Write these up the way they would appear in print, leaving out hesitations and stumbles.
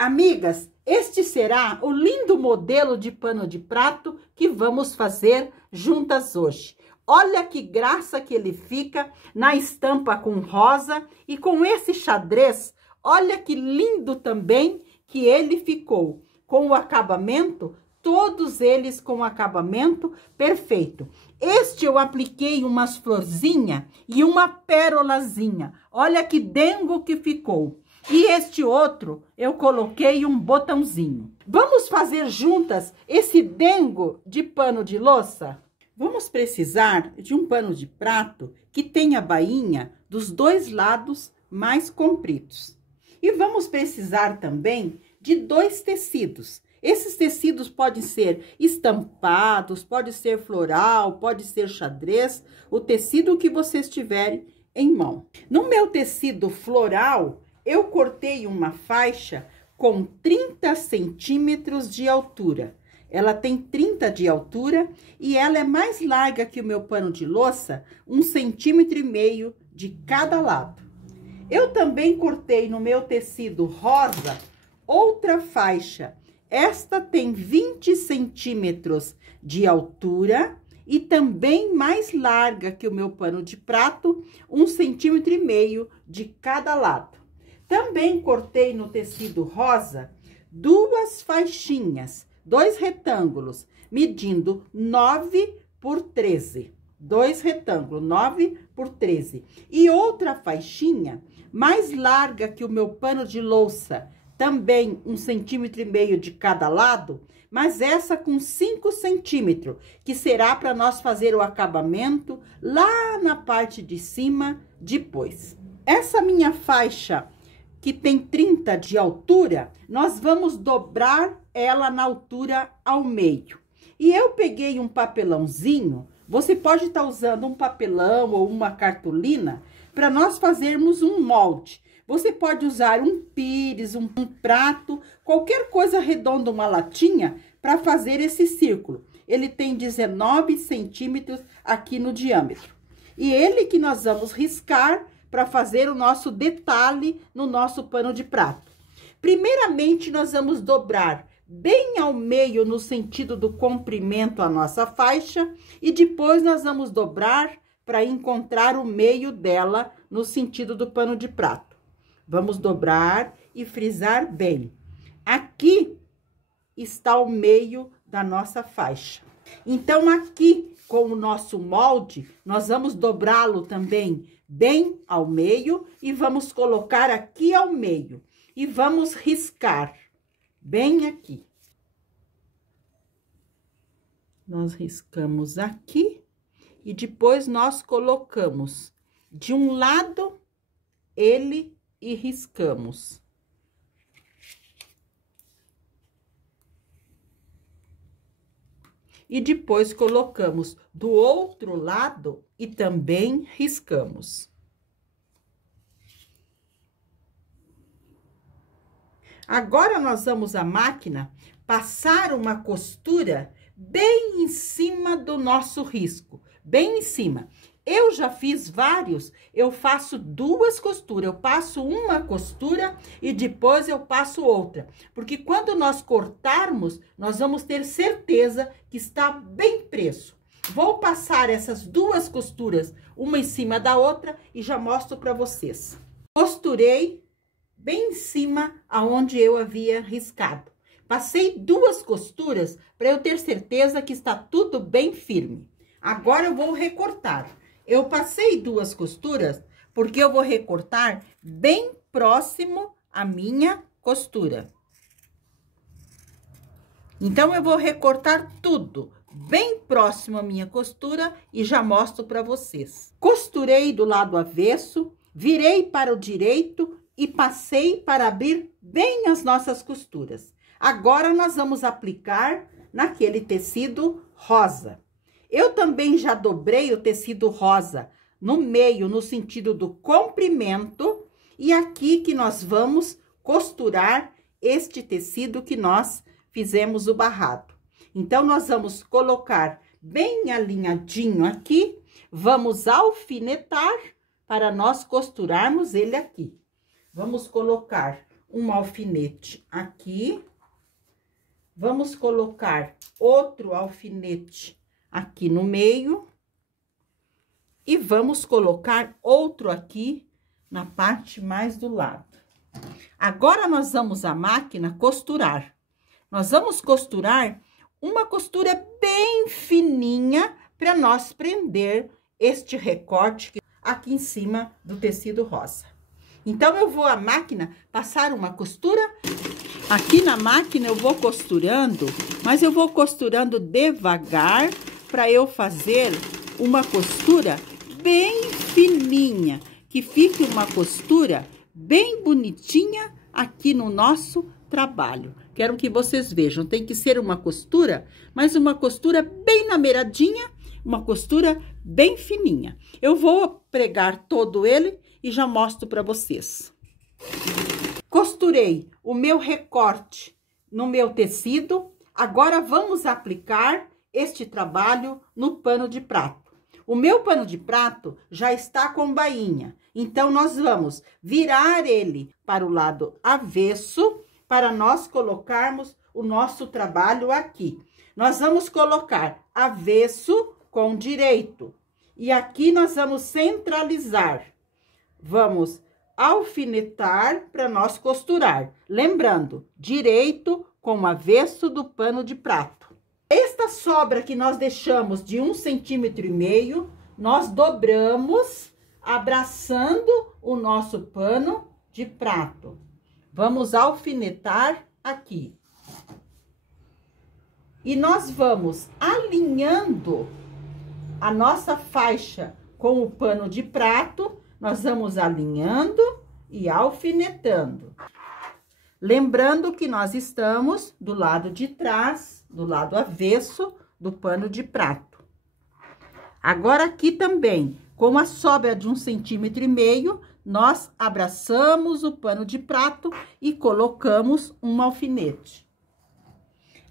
Amigas, este será o lindo modelo de pano de prato que vamos fazer juntas hoje. Olha que graça que ele fica na estampa com rosa e com esse xadrez. Olha que lindo também que ele ficou com o acabamento, todos eles com acabamento perfeito. Este eu apliquei umas florzinhas e uma pérolazinha. Olha que dengo que ficou. E este outro, eu coloquei um botãozinho. Vamos fazer juntas esse dengo de pano de louça? Vamos precisar de um pano de prato que tenha bainha dos dois lados mais compridos. E vamos precisar também de 2 tecidos. Esses tecidos podem ser estampados, pode ser floral, pode ser xadrez, o tecido que vocês tiverem em mão. No meu tecido floral, eu cortei uma faixa com 30 centímetros de altura. Ela tem 30 de altura e ela é mais larga que o meu pano de louça, 1,5 centímetro de cada lado. Eu também cortei no meu tecido rosa outra faixa. Esta tem 20 centímetros de altura e também mais larga que o meu pano de prato, 1,5 centímetro de cada lado. Também cortei no tecido rosa 2 faixinhas, 2 retângulos, medindo 9 por 13. 2 retângulos, 9 por 13. E outra faixinha mais larga que o meu pano de louça, também 1,5 centímetro de cada lado, mas essa com 5 centímetros, que será para nós fazer o acabamento lá na parte de cima depois. Essa minha faixa, que tem 30 de altura, nós vamos dobrar ela na altura ao meio. E eu peguei um papelãozinho, você pode estar usando um papelão ou uma cartolina, para nós fazermos um molde. Você pode usar um pires, um prato, qualquer coisa redonda, uma latinha, para fazer esse círculo. Ele tem 19 centímetros aqui no diâmetro. E ele que nós vamos riscar para fazer o nosso detalhe no nosso pano de prato. Primeiramente, nós vamos dobrar bem ao meio no sentido do comprimento a nossa faixa e depois nós vamos dobrar para encontrar o meio dela no sentido do pano de prato. Vamos dobrar e frisar bem. Aqui está o meio da nossa faixa. Então, aqui, com o nosso molde, nós vamos dobrá-lo também bem ao meio e vamos colocar aqui ao meio. E vamos riscar bem aqui. Nós riscamos aqui e depois nós colocamos de um lado ele e riscamos. E depois colocamos do outro lado e também riscamos. Agora, nós vamos à máquina passar uma costura bem em cima do nosso risco, bem em cima. Eu já fiz vários, eu faço 2 costuras, eu passo uma costura e depois eu passo outra. Porque quando nós cortarmos, nós vamos ter certeza que está bem preso. Vou passar essas 2 costuras, uma em cima da outra e já mostro para vocês. Costurei bem em cima aonde eu havia riscado. Passei 2 costuras para eu ter certeza que está tudo bem firme. Agora eu vou recortar. Eu passei 2 costuras porque eu vou recortar bem próximo à minha costura. Então, eu vou recortar tudo bem próximo à minha costura e já mostro para vocês. Costurei do lado avesso, virei para o direito e passei para abrir bem as nossas costuras. Agora, nós vamos aplicar naquele tecido rosa. Eu também já dobrei o tecido rosa no meio, no sentido do comprimento, e aqui que nós vamos costurar este tecido que nós fizemos o barrado. Então, nós vamos colocar bem alinhadinho aqui, vamos alfinetar para nós costurarmos ele aqui. Vamos colocar um alfinete aqui. Vamos colocar outro alfinete aqui no meio. E vamos colocar outro aqui na parte mais do lado. Agora, nós vamos à máquina costurar. Nós vamos costurar uma costura bem fininha para nós prender este recorte aqui em cima do tecido rosa. Então, eu vou à máquina passar uma costura. Aqui na máquina eu vou costurando, mas eu vou costurando devagar para eu fazer uma costura bem fininha, que fique uma costura bem bonitinha aqui no nosso trabalho. Quero que vocês vejam, tem que ser uma costura, mas uma costura bem na beiradinha, uma costura bem fininha. Eu vou pregar todo ele e já mostro para vocês. Costurei o meu recorte no meu tecido. Agora, vamos aplicar este trabalho no pano de prato. O meu pano de prato já está com bainha, então nós vamos virar ele para o lado avesso para nós colocarmos o nosso trabalho aqui. Nós vamos colocar avesso com direito e aqui nós vamos centralizar. Vamos alfinetar para nós costurar, lembrando, direito com avesso do pano de prato. Esta sobra que nós deixamos de 1,5 centímetro, nós dobramos, abraçando o nosso pano de prato. Vamos alfinetar aqui. E nós vamos alinhando a nossa faixa com o pano de prato, nós vamos alinhando e alfinetando. Lembrando que nós estamos do lado de trás, do lado avesso do pano de prato. Agora, aqui também, com a sobra de 1,5 centímetro, nós abraçamos o pano de prato e colocamos um alfinete.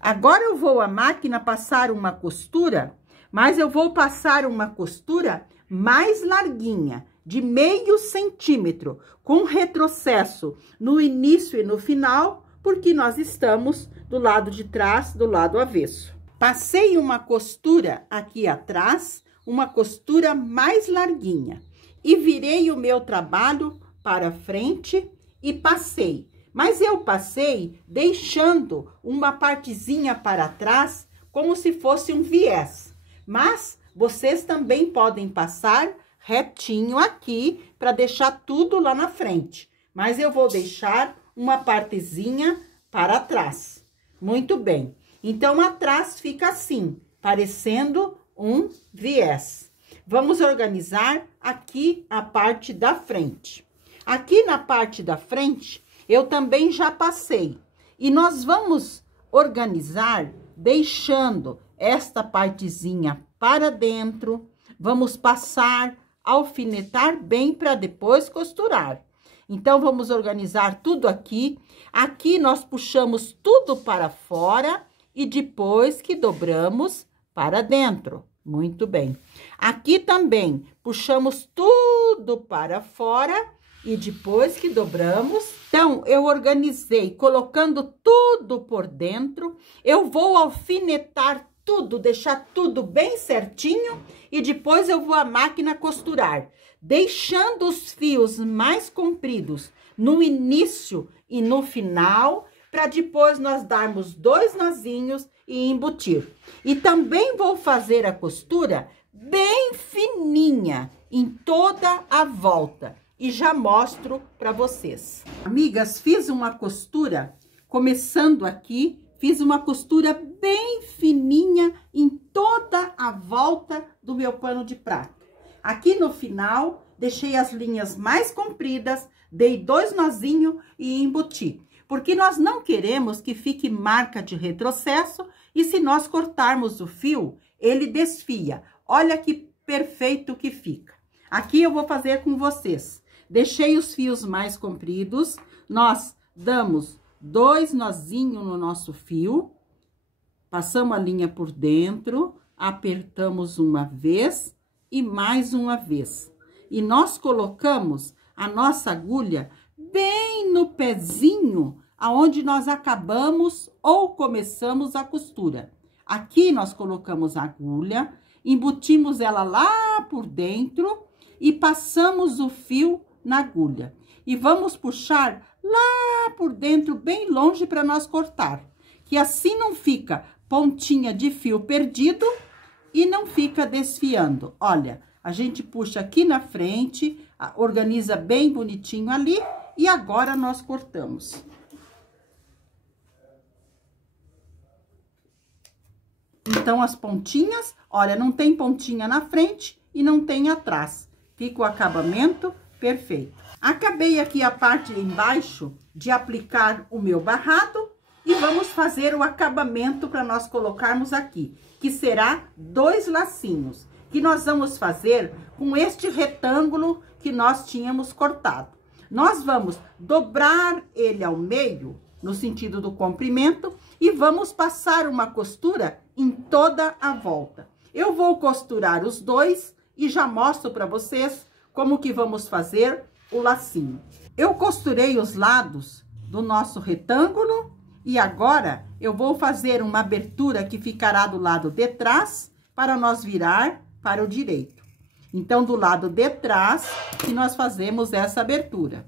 Agora, eu vou à máquina passar uma costura, mas eu vou passar uma costura mais larguinha, de 0,5 centímetro, com retrocesso no início e no final, porque nós estamos do lado de trás, do lado avesso. Passei uma costura aqui atrás, uma costura mais larguinha, e virei o meu trabalho para frente e passei. Mas eu passei deixando uma partezinha para trás, como se fosse um viés. Mas vocês também podem passar retinho aqui, para deixar tudo lá na frente. Mas eu vou deixar uma partezinha para trás. Muito bem. Então, atrás fica assim, parecendo um viés. Vamos organizar aqui a parte da frente. Aqui na parte da frente, eu também já passei. E nós vamos organizar deixando esta partezinha para dentro. Vamos passar, alfinetar bem para depois costurar. Então, vamos organizar tudo aqui. Aqui nós puxamos tudo para fora e depois que dobramos para dentro. Muito bem. Aqui também puxamos tudo para fora e depois que dobramos. Então, eu organizei colocando tudo por dentro. Eu vou alfinetar tudo, deixar tudo bem certinho e depois eu vou à máquina costurar, deixando os fios mais compridos no início e no final, para depois nós darmos 2 nozinhos e embutir. E também vou fazer a costura bem fininha em toda a volta e já mostro para vocês. Amigas, fiz uma costura, começando aqui, fiz uma costura bem fininha em toda a volta do meu pano de prato. Aqui no final, deixei as linhas mais compridas, dei 2 nozinhos e embuti. Porque nós não queremos que fique marca de retrocesso e se nós cortarmos o fio, ele desfia. Olha que perfeito que fica. Aqui eu vou fazer com vocês. Deixei os fios mais compridos, nós damos 2 nozinhos no nosso fio, passamos a linha por dentro, apertamos uma vez e mais uma vez. E nós colocamos a nossa agulha bem no pezinho aonde nós acabamos ou começamos a costura. Aqui nós colocamos a agulha, embutimos ela lá por dentro e passamos o fio na agulha. E vamos puxar lá por dentro, bem longe, para nós cortar. Que assim não fica pontinha de fio perdido e não fica desfiando. Olha, a gente puxa aqui na frente, organiza bem bonitinho ali e agora nós cortamos. Então, as pontinhas, olha, não tem pontinha na frente e não tem atrás. Fica o acabamento perfeito. Acabei aqui a parte embaixo de aplicar o meu barrado e vamos fazer o acabamento para nós colocarmos aqui, que será 2 lacinhos, que nós vamos fazer com este retângulo que nós tínhamos cortado. Nós vamos dobrar ele ao meio, no sentido do comprimento, e vamos passar uma costura em toda a volta. Eu vou costurar os dois e já mostro para vocês como que vamos fazer o lacinho. Eu costurei os lados do nosso retângulo e agora eu vou fazer uma abertura que ficará do lado de trás para nós virar para o direito. Então, do lado de trás que nós fazemos essa abertura.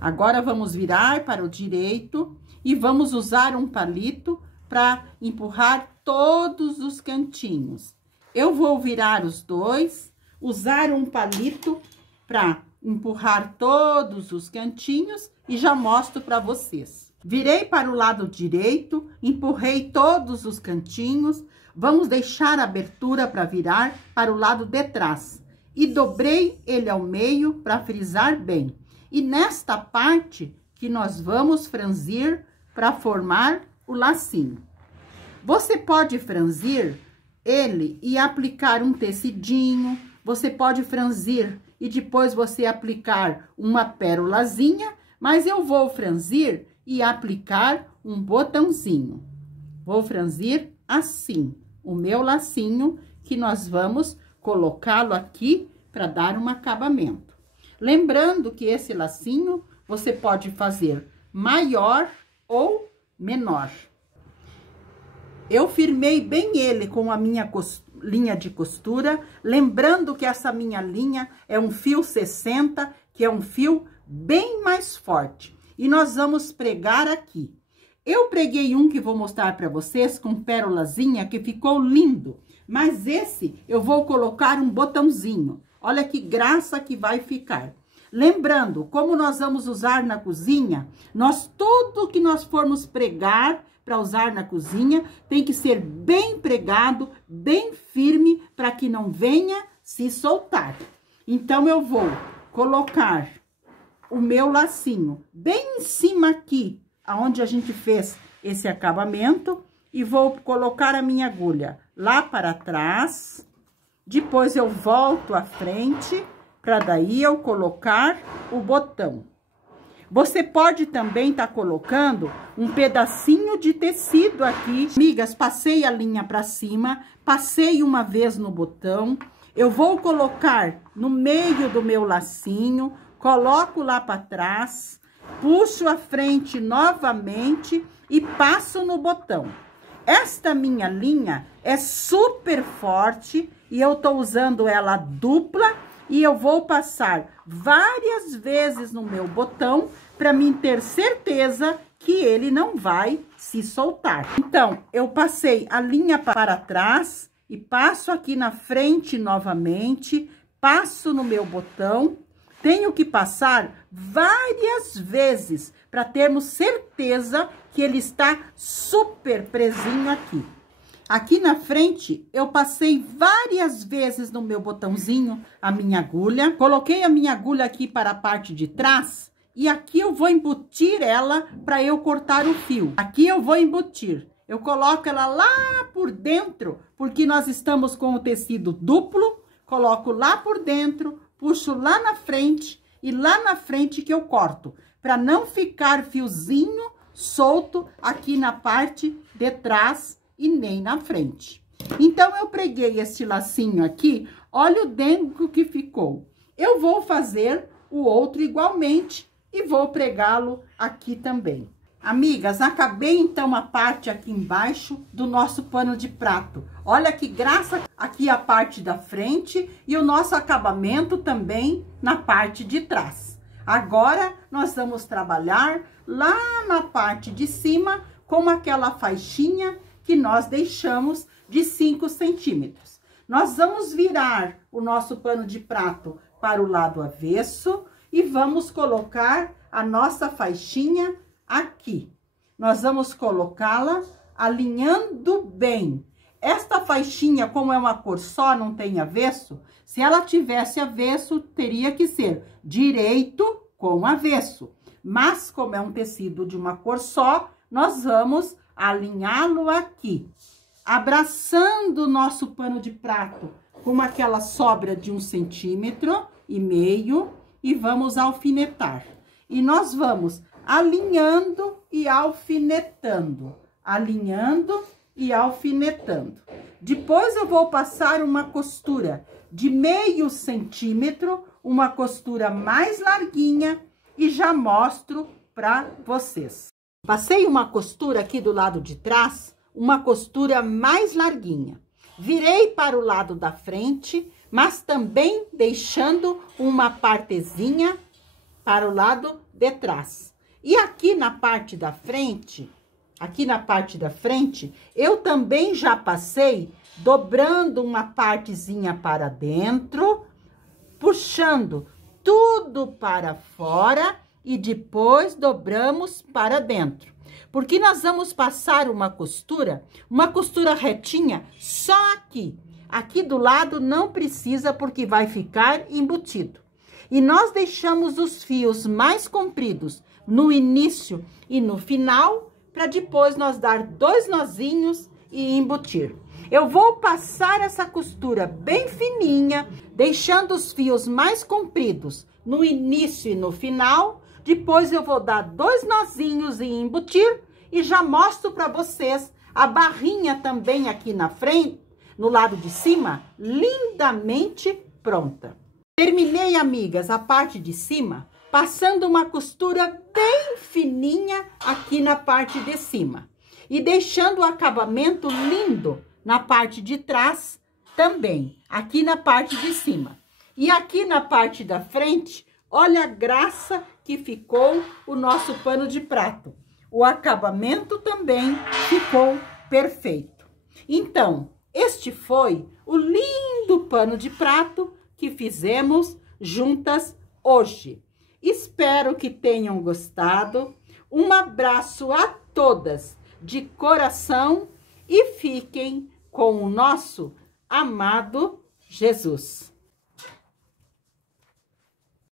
Agora, vamos virar para o direito e vamos usar um palito para empurrar todos os cantinhos. Eu vou virar os dois, usar um palito para empurrar todos os cantinhos e já mostro para vocês. Virei para o lado direito, empurrei todos os cantinhos, vamos deixar a abertura para virar para o lado de trás. E dobrei ele ao meio para frisar bem. E nesta parte que nós vamos franzir para formar o lacinho. Você pode franzir ele e aplicar um tecidinho, você pode franzir e depois você aplicar uma pérolazinha, mas eu vou franzir e aplicar um botãozinho. Vou franzir assim, o meu lacinho, que nós vamos colocá-lo aqui para dar um acabamento. Lembrando que esse lacinho você pode fazer maior ou menor. Eu firmei bem ele com a minha linha de costura, lembrando que essa minha linha é um fio 60, que é um fio bem mais forte. E nós vamos pregar aqui. Eu preguei um que vou mostrar para vocês com pérolazinha, que ficou lindo. Mas esse eu vou colocar um botãozinho. Olha que graça que vai ficar. Lembrando, como nós vamos usar na cozinha, tudo que nós formos pregar para usar na cozinha, tem que ser bem pregado, bem firme, para que não venha se soltar. Então, eu vou colocar o meu lacinho bem em cima aqui, aonde a gente fez esse acabamento, e vou colocar a minha agulha lá para trás. Depois, eu volto à frente, para daí eu colocar o botão. Você pode também estar colocando um pedacinho de tecido aqui. Amigas, passei a linha para cima, passei uma vez no botão. Eu vou colocar no meio do meu lacinho, coloco lá para trás, puxo a frente novamente e passo no botão. Esta minha linha é super forte e eu tô usando ela dupla. E eu vou passar várias vezes no meu botão para mim ter certeza que ele não vai se soltar. Então, eu passei a linha para trás e passo aqui na frente novamente, passo no meu botão. Tenho que passar várias vezes para termos certeza que ele está super presinho aqui. Aqui na frente, eu passei várias vezes no meu botãozinho a minha agulha. Coloquei a minha agulha aqui para a parte de trás. E aqui eu vou embutir ela para eu cortar o fio. Aqui eu vou embutir. Eu coloco ela lá por dentro, porque nós estamos com o tecido duplo. Coloco lá por dentro, puxo lá na frente e lá na frente que eu corto. Para não ficar fiozinho solto aqui na parte de trás e nem na frente. Então, eu preguei este lacinho aqui, olha o dengo que ficou. Eu vou fazer o outro igualmente e vou pregá-lo aqui também. Amigas, acabei então a parte aqui embaixo do nosso pano de prato. Olha que graça, aqui a parte da frente e o nosso acabamento também na parte de trás. Agora, nós vamos trabalhar lá na parte de cima com aquela faixinha que nós deixamos de 5 centímetros. Nós vamos virar o nosso pano de prato para o lado avesso e vamos colocar a nossa faixinha aqui. Nós vamos colocá-la alinhando bem. Esta faixinha, como é uma cor só, não tem avesso, se ela tivesse avesso, teria que ser direito com avesso. Mas, como é um tecido de uma cor só, nós vamos alinhá-lo aqui, abraçando o nosso pano de prato com aquela sobra de 1,5 centímetro e vamos alfinetar. E nós vamos alinhando e alfinetando, alinhando e alfinetando. Depois eu vou passar uma costura de 0,5 centímetro, uma costura mais larguinha e já mostro para vocês. Passei uma costura aqui do lado de trás, uma costura mais larguinha. Virei para o lado da frente, mas também deixando uma partezinha para o lado de trás. E aqui na parte da frente, eu também já passei dobrando uma partezinha para dentro, puxando tudo para fora e depois dobramos para dentro. Porque nós vamos passar uma costura retinha só aqui. Aqui do lado não precisa porque vai ficar embutido. E nós deixamos os fios mais compridos no início e no final, para depois nós dar 2 nozinhos e embutir. Eu vou passar essa costura bem fininha, deixando os fios mais compridos no início e no final. Depois eu vou dar 2 nozinhos e embutir e já mostro para vocês a barrinha também aqui na frente, no lado de cima, lindamente pronta. Terminei, amigas, a parte de cima, passando uma costura bem fininha aqui na parte de cima. E deixando o acabamento lindo na parte de trás também, aqui na parte de cima. E aqui na parte da frente, olha a graça que ficou o nosso pano de prato. O acabamento também ficou perfeito. Então, este foi o lindo pano de prato que fizemos juntas hoje. Espero que tenham gostado. Um abraço a todas de coração e fiquem com o nosso amado Jesus.